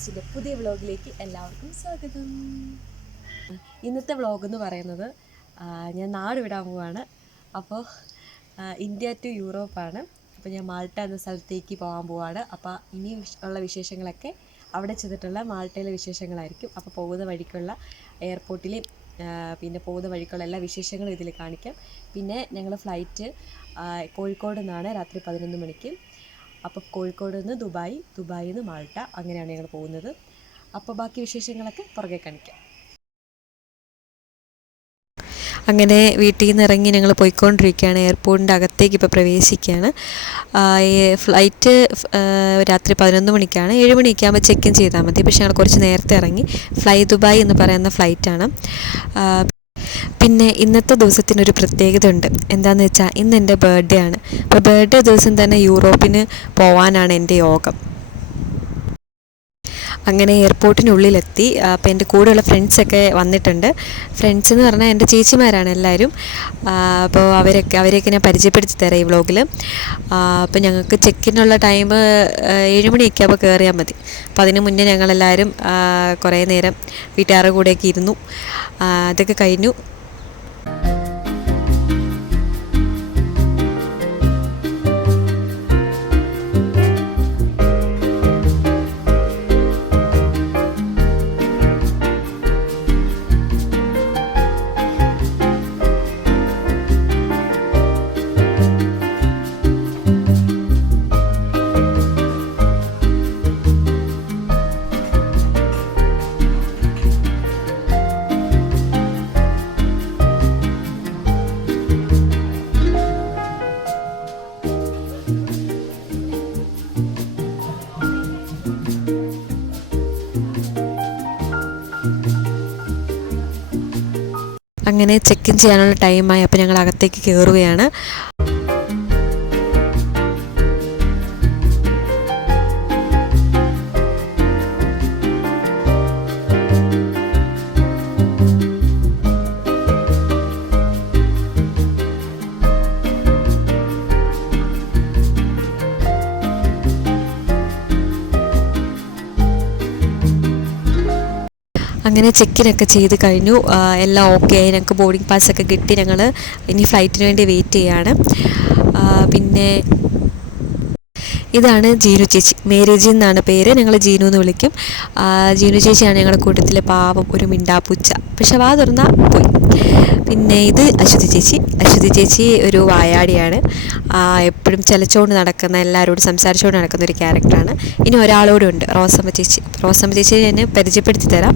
vlogzz പുതിയ വ്ലോഗിലേക്ക് എല്ലാവർക്കും സ്വാഗതം. ഇന്നത്തെ വ്ലോഗ് എന്ന് പറയുന്നത് ഞാൻ നാട് വിടാൻ പോവാണ്. അപ്പോൾ ഇന്ത്യ ടു യൂറോപ്പാണ്. അപ്പോൾ ഞാൻ മാൾട്ട എന്ന സ്ഥലത്തേക്ക് പോകാൻ പോവാണ്. അപ്പോൾ ഇനി ഉള്ള വിശേഷങ്ങളൊക്കെ അവിടെ ചെന്നിട്ടുള്ള മാൾട്ടയിലെ വിശേഷങ്ങളായിരിക്കും. അപ്പോൾ പോകുന്ന വഴിക്കുള്ള എയർപോർട്ടിലെയും പിന്നെ പോകുന്ന വഴിക്കുള്ള എല്ലാ വിശേഷങ്ങളും ഇതിൽ കാണിക്കാം. പിന്നെ ഞങ്ങൾ ഫ്ലൈറ്റ് കോഴിക്കോട് നിന്നാണ് രാത്രി 11 മണിക്ക്. അപ്പോൾ കോഴിക്കോട് നിന്ന് ദുബായിൽ നിന്ന് മാൾട്ട, അങ്ങനെയാണ് ഞങ്ങൾ പോകുന്നത്. അപ്പോൾ ബാക്കി വിശേഷങ്ങളൊക്കെ പുറകെ കാണിക്കാം. അങ്ങനെ വീട്ടിൽ നിന്ന് ഇറങ്ങി ഞങ്ങൾ പോയിക്കൊണ്ടിരിക്കുകയാണ്. എയർപോർട്ടിൻ്റെ അകത്തേക്ക് ഇപ്പോൾ പ്രവേശിക്കുകയാണ്. ഫ്ലൈറ്റ് രാത്രി 11 മണിക്കാണ്. 7 മണിയൊക്കെ ആകുമ്പോൾ ചെക്ക് ഇൻ ചെയ്താൽ മതി. പക്ഷേ ഞങ്ങൾ കുറച്ച് നേരത്തെ ഇറങ്ങി. ഫ്ലൈ ദുബായ് എന്ന് പറയുന്ന ഫ്ലൈറ്റാണ്. പിന്നെ ഇന്നത്തെ ദിവസത്തിനൊരു പ്രത്യേകത ഉണ്ട്. എന്താണെന്ന് വെച്ചാൽ ഇന്ന് എൻ്റെ ബർത്ത്ഡേ ആണ്. അപ്പോൾ ബർത്ത്ഡേ ദിവസം തന്നെ യൂറോപ്പിന് പോകാനാണ് എൻ്റെ യോഗം. അങ്ങനെ എയർപോർട്ടിനുള്ളിലെത്തി. അപ്പോൾ എൻ്റെ കൂടെയുള്ള ഫ്രണ്ട്സൊക്കെ വന്നിട്ടുണ്ട്. ഫ്രണ്ട്സ് എന്ന് പറഞ്ഞാൽ എൻ്റെ ചേച്ചിമാരാണ് എല്ലാവരും. അപ്പോൾ അവരെയൊക്കെ ഞാൻ പരിചയപ്പെടുത്തി തരാം ഈ വ്ലോഗിൽ. അപ്പോൾ ഞങ്ങൾക്ക് ചെക്കിനുള്ള ടൈം 7 മണിയൊക്കെ ആകുമ്പോൾ കയറിയാൽ മതി. അപ്പോൾ അതിന് മുന്നേ ഞങ്ങളെല്ലാവരും കുറേ നേരം വീട്ടുകാരുടെ കൂടെയൊക്കെ ഇരുന്നു. അതൊക്കെ കഴിഞ്ഞു. അങ്ങനെ ചെക്ക് ഇൻ ചെയ്യാനുള്ള ടൈമായി. അപ്പോൾ ഞങ്ങൾ അകത്തേക്ക് കയറുകയാണ്. അങ്ങനെ ചെക്കിനൊക്കെ ചെയ്ത് കഴിഞ്ഞു. എല്ലാം ഓക്കെ ആയി. ഞങ്ങൾക്ക് ബോർഡിംഗ് പാസ്സൊക്കെ കിട്ടി. ഞങ്ങൾ ഇനി ഫ്ലൈറ്റിന് വേണ്ടി വെയിറ്റ് ചെയ്യാണ്. പിന്നെ ഇതാണ് ജീനു ചേച്ചി. മേരേജി എന്നാണ് പേര്. ഞങ്ങൾ ജീനു എന്ന് വിളിക്കും. ജീനു ചേച്ചിയാണ് ഞങ്ങളുടെ കൂട്ടത്തിലെ പാവം ഒരു മിണ്ടാപ്പൂച്ച. പക്ഷെ വാ തുറന്നാൽ പോയി. പിന്നെ ഇത് അശ്വതി ചേച്ചി ഒരു വായാടിയാണ്. എപ്പോഴും ചലച്ചുകൊണ്ട് നടക്കുന്ന, എല്ലാവരോടും സംസാരിച്ചുകൊണ്ട് നടക്കുന്ന ഒരു ക്യാരക്ടറാണ്. ഇനി ഒരാളോടും ഉണ്ട്, റോസമ്മ ചേച്ചി ഞാൻ പരിചയപ്പെടുത്തി തരാം.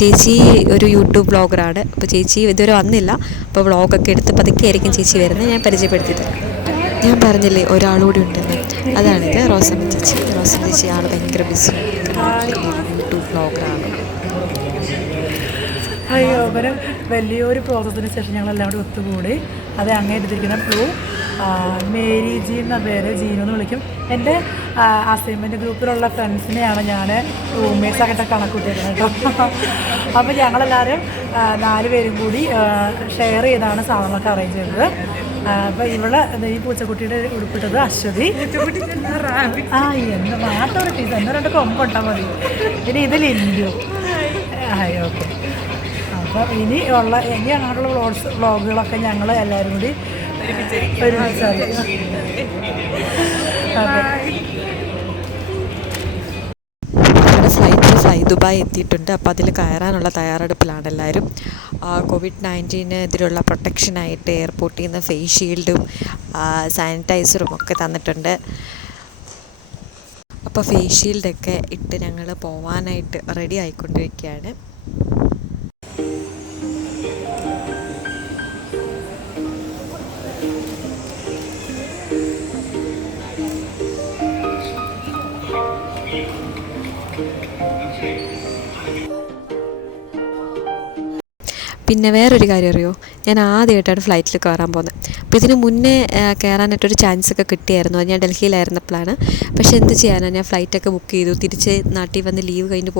ചേച്ചി ഒരു യൂട്യൂബ് വ്ളോഗറാണ്. അപ്പോൾ ചേച്ചി ഇതുവരെ വന്നില്ല. അപ്പോൾ വ്ളോഗൊക്കെ എടുത്ത് പതുക്കെ ആയിരിക്കും ചേച്ചി വരുന്നത്. ഞാൻ പരിചയപ്പെടുത്തി തരാം. ഞാൻ പറഞ്ഞില്ലേ ഒരാളോടെ ഉണ്ടെന്ന്, അതാണിത് റോസമ്മ ചേച്ചി. ആൾ ഭയങ്കര ബിസിയാണ്, യൂട്യൂബ് വ്ളോഗറാണ്. അയ്യോ, അവരും വലിയൊരു പ്രോസസ്സിന് ശേഷം ഞങ്ങളെല്ലാം കൂടി ഒത്തുകൂടി. അത് അങ്ങനെ എടുത്തിരിക്കുന്ന മേരി ജി എന്ന പേര്, ജീനു എന്ന് വിളിക്കും. എൻ്റെ അസൈൻമെൻറ്റ് ഗ്രൂപ്പിലുള്ള ഫ്രണ്ട്സിനെയാണ് ഞാൻ റൂംമേറ്റ്സായിട്ട് കണക്കൂട്ടിയിരുന്നത് കേട്ടോ. അപ്പോൾ ഞങ്ങളെല്ലാവരും 4 പേരും കൂടി ഷെയർ ചെയ്താണ് സാധനങ്ങളൊക്കെ അറേഞ്ച് ചെയ്തത്. അപ്പോൾ ഈ പൂച്ചക്കുട്ടിയുടെ ഉടുപ്പിട്ടത് അശ്വതി. എന്ത് മാത്രം ഒരു ടീച്ചർ, 2 കൊമ്പുണ്ടാൽ മതി. പിന്നെ ഇത് ലിൻഡു. ഓക്കെ. അപ്പോൾ ഇനി അങ്ങോട്ടുള്ള വ്ളോഗുകളൊക്കെ ഞങ്ങൾ എല്ലാവരും കൂടി ഫ്ലൈ ദുബായ് എത്തിയിട്ടുണ്ട്. അപ്പോൾ അതിൽ കയറാനുള്ള തയ്യാറെടുപ്പിലാണ് എല്ലാവരും. COVID-19 എതിരുള്ള പ്രൊട്ടക്ഷനായിട്ട് എയർപോർട്ടിൽ നിന്ന് ഫേസ് ഷീൽഡും സാനിറ്റൈസറും ഒക്കെ തന്നിട്ടുണ്ട്. അപ്പോൾ ഫേസ് ഷീൽഡൊക്കെ ഇട്ട് ഞങ്ങൾ പോവാനായിട്ട് റെഡി ആയിക്കൊണ്ടിരിക്കുകയാണ്. പിന്നെ വേറൊരു കാര്യം അറിയോ, ഞാൻ ആദ്യമായിട്ടാണ് ഫ്ലൈറ്റിൽ കയറാൻ പോകുന്നത്. അപ്പോൾ ഇതിന് മുന്നേ കയറാനായിട്ടൊരു ചാൻസൊക്കെ കിട്ടിയായിരുന്നു. അത് ഞാൻ ഡൽഹിയിലായിരുന്നപ്പോഴാണ്. പക്ഷേ എന്ത് ചെയ്യാനാണ്, ഞാൻ ഫ്ലൈറ്റൊക്കെ ബുക്ക് ചെയ്തു. തിരിച്ച് നാട്ടിൽ വന്ന് ലീവ് കഴിഞ്ഞ്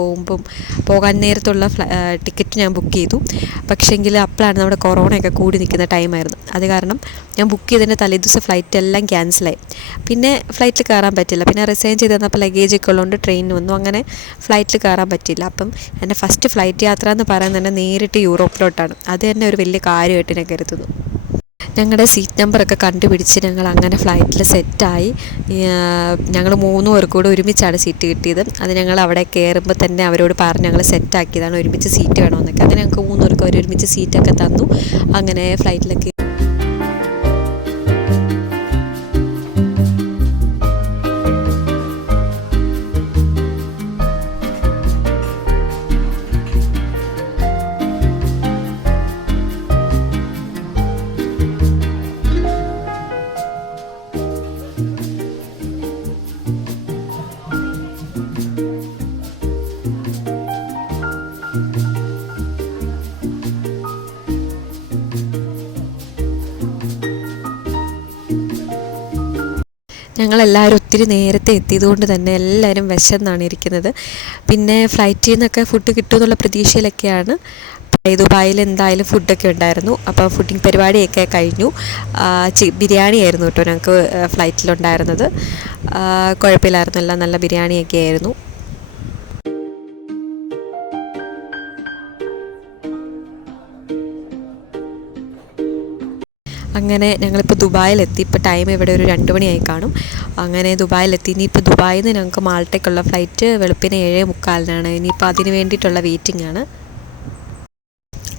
പോകാൻ നേരത്തുള്ള ടിക്കറ്റ് ഞാൻ ബുക്ക് ചെയ്തു. പക്ഷേങ്കിൽ അപ്പോഴാണ് നമ്മുടെ കൊറോണയൊക്കെ കൂടി നിൽക്കുന്ന ടൈമായിരുന്നു. അത് കാരണം ഞാൻ ബുക്ക് ചെയ്തതിൻ്റെ തലേദിവസം ഫ്ലൈറ്റ് എല്ലാം ക്യാൻസലായി. പിന്നെ ഫ്ലൈറ്റിൽ കയറാൻ പറ്റില്ല. പിന്നെ റിസൈൻ ചെയ്ത് തന്നപ്പോൾ ലഗേജൊക്കെ ഉള്ളതുകൊണ്ട് ട്രെയിനിന് വന്നു. അങ്ങനെ ഫ്ലൈറ്റിൽ കയറാൻ പറ്റില്ല. അപ്പം എൻ്റെ ഫസ്റ്റ് ഫ്ലൈറ്റ് യാത്ര എന്ന് പറയുന്നത് തന്നെ നേരിട്ട് യൂറോപ്പിലോട്ടാണ്. അത് തന്നെ ഒരു വലിയ കാര്യമായിട്ട് ഞാൻ കരുതുന്നു. ഞങ്ങളുടെ സീറ്റ് നമ്പറൊക്കെ കണ്ടുപിടിച്ച് ഞങ്ങൾ അങ്ങനെ ഫ്ലൈറ്റിൽ സെറ്റായി. ഞങ്ങൾ 3 പേർ കൂടെ ഒരുമിച്ചാണ് സീറ്റ് കിട്ടിയത്. അത് ഞങ്ങൾ അവിടെ കയറുമ്പോൾ തന്നെ അവരോട് പറഞ്ഞ് ഞങ്ങൾ സെറ്റാക്കിയതാണ്, ഒരുമിച്ച് സീറ്റ് വേണമെന്നൊക്കെ. അങ്ങനെ ഞങ്ങൾക്ക് 3 പേർക്ക് അവർ ഒരുമിച്ച് സീറ്റൊക്കെ തന്നു. അങ്ങനെ ഫ്ലൈറ്റിലൊക്കെ ഞങ്ങളെല്ലാവരും ഒത്തിരി നേരത്തെ എത്തിയതുകൊണ്ട് തന്നെ എല്ലാവരും വിശന്നാണ് ഇരിക്കുന്നത്. പിന്നെ ഫ്ലൈറ്റിൽ നിന്നൊക്കെ ഫുഡ് കിട്ടുമെന്നുള്ള പ്രതീക്ഷയിലൊക്കെയാണ്. ദുബായിൽ എന്തായാലും ഫുഡൊക്കെ ഉണ്ടായിരുന്നു. അപ്പോൾ ഫുഡിങ് പരിപാടിയൊക്കെ കഴിഞ്ഞു. ബിരിയാണി ആയിരുന്നു കേട്ടോ ഞങ്ങൾക്ക് ഫ്ലൈറ്റിലുണ്ടായിരുന്നത്. കുഴപ്പമില്ലായിരുന്നു, എല്ലാം നല്ല ബിരിയാണിയൊക്കെ ആയിരുന്നു. അങ്ങനെ ഞങ്ങളിപ്പോൾ ദുബായിലെത്തി. ഇപ്പോൾ ടൈം ഇവിടെ ഒരു 2 മണിയായി കാണും. അങ്ങനെ ദുബായിലെത്തി. ഇനിയിപ്പോൾ ദുബായിൽ നിന്ന് ഞങ്ങൾക്ക് മാൾട്ടയ്ക്കുള്ള ഫ്ലൈറ്റ് വെളുപ്പിന് 7:45 ഇനിയിപ്പോൾ അതിന് വേണ്ടിയിട്ടുള്ള വെയിറ്റിംഗ് ആണ്.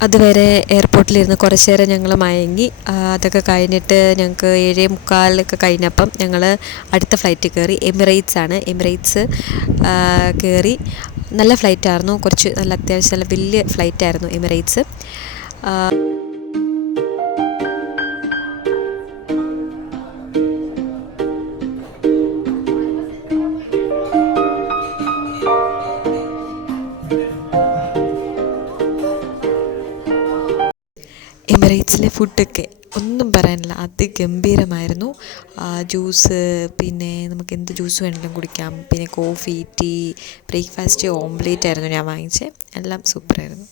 അതുവരെ എയർപോർട്ടിലിരുന്ന് കുറച്ച് നേരം ഞങ്ങൾ മയങ്ങി. അതൊക്കെ കഴിഞ്ഞിട്ട് ഞങ്ങൾക്ക് 7:45 കഴിഞ്ഞപ്പം ഞങ്ങൾ അടുത്ത ഫ്ലൈറ്റ് കയറി. എമിറേറ്റ്സ് കയറി. നല്ല ഫ്ലൈറ്റായിരുന്നു, കുറച്ച് നല്ല അത്യാവശ്യം നല്ല വലിയ ഫ്ലൈറ്റായിരുന്നു എമിറേറ്റ്സ്. എമിറേറ്റ്സിലെ ഫുഡൊക്കെ ഒന്നും പറയാനില്ല, അതിഗംഭീരമായിരുന്നു. ജ്യൂസ്, പിന്നെ നമുക്ക് എന്ത് ജ്യൂസ് വേണമെങ്കിലും കുടിക്കാം. പിന്നെ കോഫി, ടീ, ബ്രേക്ക്ഫാസ്റ്റ്, ഓംലേറ്റ് ആയിരുന്നു ഞാൻ വാങ്ങിച്ചത്. എല്ലാം സൂപ്പറായിരുന്നു.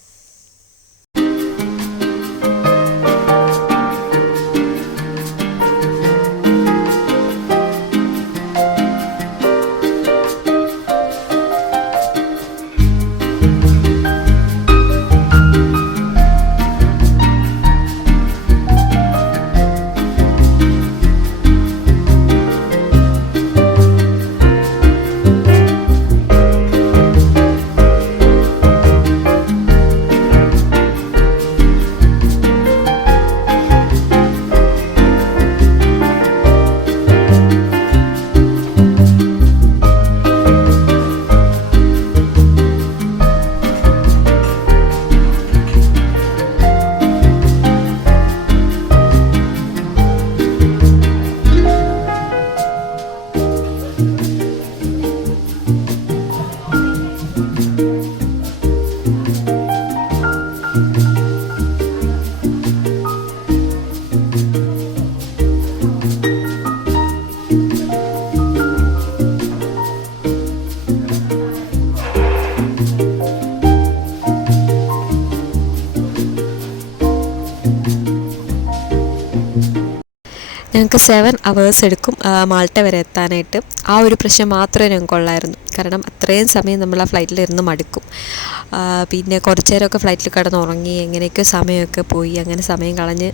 ഞങ്ങൾക്ക് 7 hours എടുക്കും മാൾട്ട വരെ എത്താനായിട്ട്. ആ ഒരു പ്രശ്നം മാത്രമേ ഞങ്ങൾക്കുള്ളായിരുന്നു. കാരണം അത്രയും സമയം നമ്മൾ ആ ഫ്ലൈറ്റിലിരുന്ന് മടുക്കും. പിന്നെ കുറച്ച് നേരമൊക്കെ ഫ്ലൈറ്റിൽ കിടന്നുറങ്ങി, എങ്ങനെയൊക്കെയോ സമയമൊക്കെ പോയി. അങ്ങനെ സമയം കളഞ്ഞ്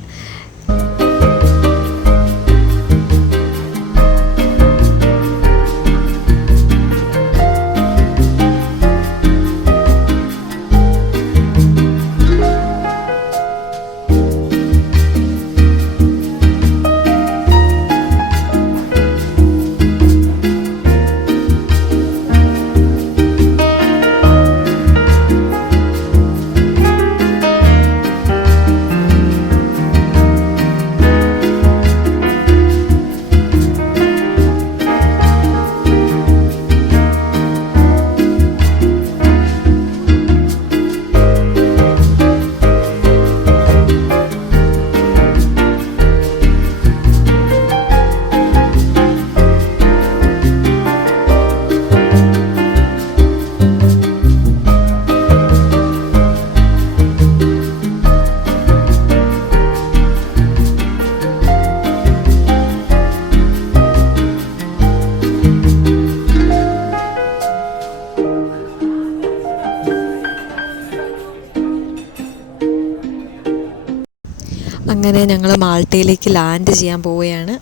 അങ്ങനെ ഞങ്ങൾ മാൾട്ടയിലേക്ക് ലാൻഡ് ചെയ്യാൻ പോവുകയാണ്.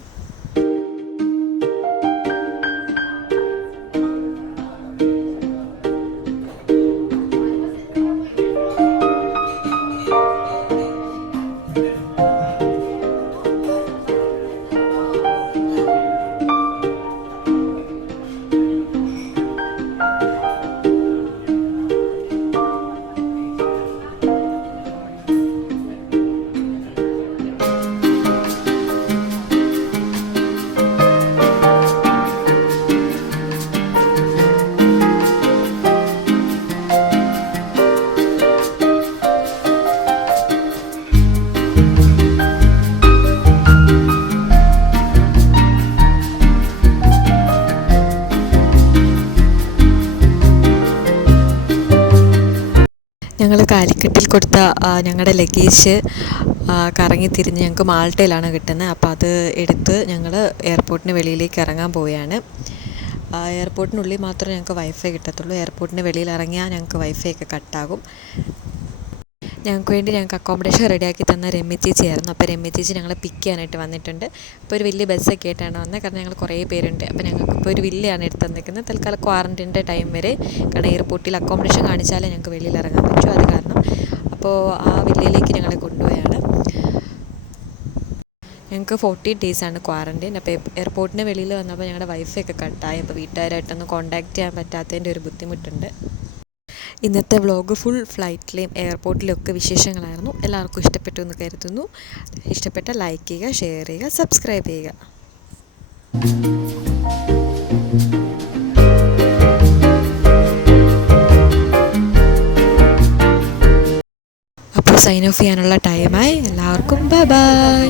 ഞങ്ങൾ കാലിക്കറ്റിൽ കൊടുത്ത ഞങ്ങളുടെ ലഗേജ് കറങ്ങി തിരിഞ്ഞ് ഞങ്ങൾക്ക് മാൾട്ടയിലാണ് കിട്ടുന്നത്. അപ്പോൾ അത് എടുത്ത് ഞങ്ങൾ എയർപോർട്ടിന് വെളിയിലേക്ക് ഇറങ്ങാൻ പോവുകയാണ്. എയർപോർട്ടിനുള്ളിൽ മാത്രമേ ഞങ്ങൾക്ക് വൈഫൈ കിട്ടത്തുള്ളൂ. എയർപോർട്ടിന് വെളിയിൽ ഇറങ്ങിയാൽ ഞങ്ങൾക്ക് വൈഫൈ ഒക്കെ കട്ടാകും. ഞങ്ങൾക്ക് അക്കോമഡേഷൻ റെഡിയാക്കി തന്ന രമ്യ ചേച്ചിയായിരുന്നു. അപ്പോൾ രമ്യ ചേച്ചി ഞങ്ങളെ പിക്ക് ചെയ്യാനായിട്ട് വന്നിട്ടുണ്ട്. അപ്പോൾ ഒരു വലിയ ബസ്സൊക്കെ ആയിട്ടാണ് വന്നത്. കാരണം ഞങ്ങൾ കുറേ പേരുണ്ട്. അപ്പോൾ ഞങ്ങൾക്കിപ്പോൾ ഒരു വില്ലയാണ് എടുത്ത് തന്നിരിക്കുന്നത്. തൽക്കാലം ക്വാറൻറ്റൈൻ്റെ ടൈം വരെ. കാരണം എയർപോർട്ടിൽ അക്കോമഡേഷൻ കാണിച്ചാലേ ഞങ്ങൾക്ക് വെളിയിൽ ഇറങ്ങാൻ പറ്റൂ. അത് കാരണം അപ്പോൾ ആ വില്ലയിലേക്ക് ഞങ്ങളെ കൊണ്ടുപോയാണ്. ഞങ്ങൾക്ക് 14 ഡേയ്സാണ് ക്വാറൻറ്റൈൻ. അപ്പോൾ എയർപോർട്ടിന് വെളിയിൽ വന്നപ്പോൾ ഞങ്ങളുടെ വൈഫൈ ഒക്കെ കട്ടായി. അപ്പോൾ വീട്ടുകാരായിട്ടൊന്ന് കോൺടാക്റ്റ് ചെയ്യാൻ പറ്റാത്തതിൻ്റെ ഒരു ബുദ്ധിമുട്ടുണ്ട്. ഇന്നത്തെ വ്ളോഗ് ഫുൾ ഫ്ലൈറ്റിലെയും എയർപോർട്ടിലെയും ഒക്കെ വിശേഷങ്ങളായിരുന്നു. എല്ലാവർക്കും ഇഷ്ടപ്പെട്ടു എന്ന് കരുതുന്നു. ഇഷ്ടപ്പെട്ട ലൈക്ക് ചെയ്യുക, ഷെയർ ചെയ്യുക, സബ്സ്ക്രൈബ് ചെയ്യുക. അപ്പോൾ സൈൻ ഓഫ് ചെയ്യാനുള്ള ടൈമായി. എല്ലാവർക്കും ബൈ ബൈ.